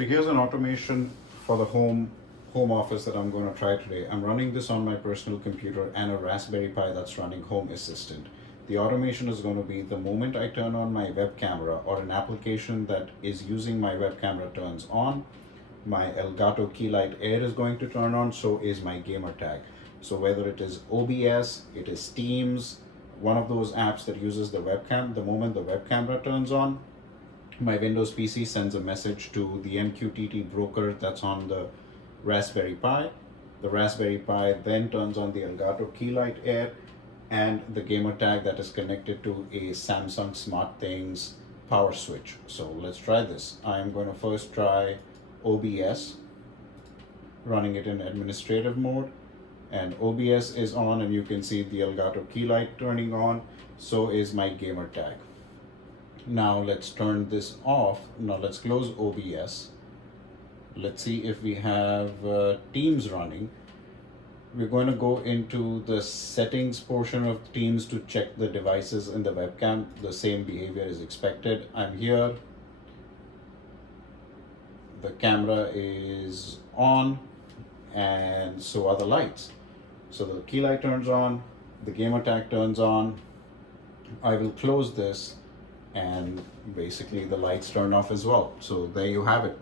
So here's an automation for the home office that I'm going to try today. I'm running this on my personal computer and a Raspberry Pi that's running Home Assistant. The automation is going to be the moment I turn on my web camera or an application that is using my web camera turns on, my Elgato Key Light Air is going to turn on, so is my gamer tag. So whether it is OBS, it is Teams, one of those apps that uses the webcam, the moment the web camera turns on, my Windows PC sends a message to the MQTT broker that's on the Raspberry Pi. The Raspberry Pi then turns on the Elgato Key Light Air and the gamer tag that is connected to a Samsung SmartThings power switch. So let's try this. I'm going to first try OBS, running it in administrative mode, and OBS is on, and you can see the Elgato Key Light turning on. So is my gamer tag. Now let's turn this off. Now let's close OBS. Let's see if we have Teams running. We're going to go into the settings portion of Teams to check the devices in the webcam. The same behavior is expected. I'm here. The camera is on, and so are the lights. So the key light turns on, the gamer tag turns on. I will close this, and basically the lights turn off as well. So there you have it.